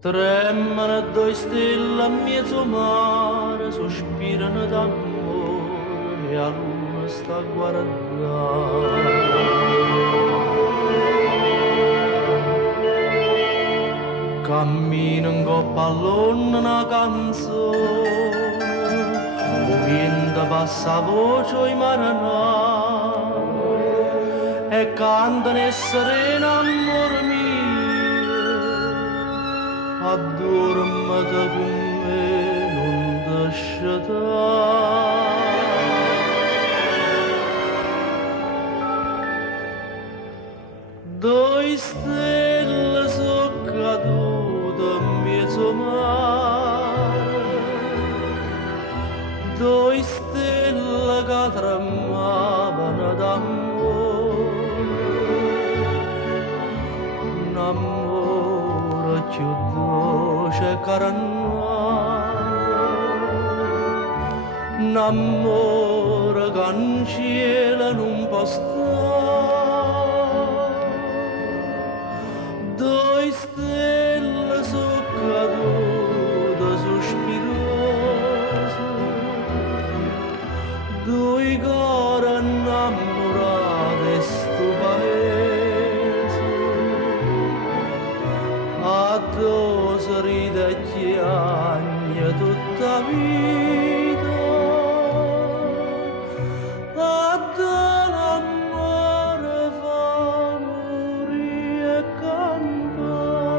Tremano due stelle a mezzo mare, sospirano d'amore e a luna sta a guardare. Cammino in coppa all'onna una canzone, o vento passa a voce i maranai e cantano e serena amore mio. Addormata con me, non lasciare. Due stelle sono cadute in mezzo mare, due stelle che tremavano d'amore, più dolce un amore che in cielo non può stare. Due stelle sono cadute sospirose, due cuori innamorati e sto paese. Addosso ride e chiagna tutta vita, addosso l'amore fa morire e cantare.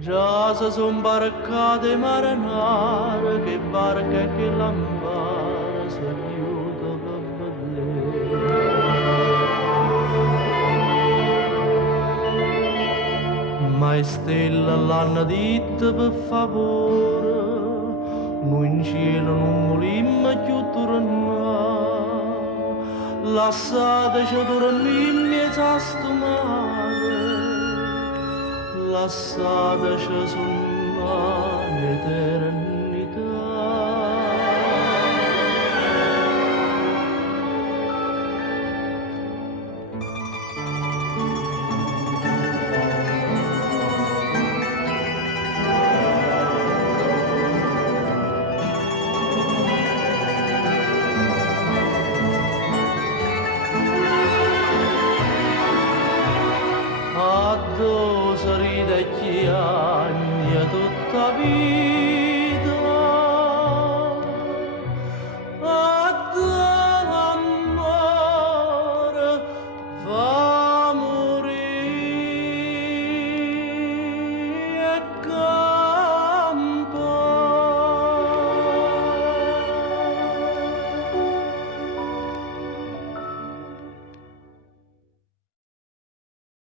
Già si son barcate marinare, che barca e che lampare si chiude per vedere. Ma le stelle l'hanno detto per favore, noi in cielo non volimmo più tornare, lasciateci dormire in mezzo a sto mare, lasciateci sonnare l'eternità. Addosso ride e chiagna tutta vita,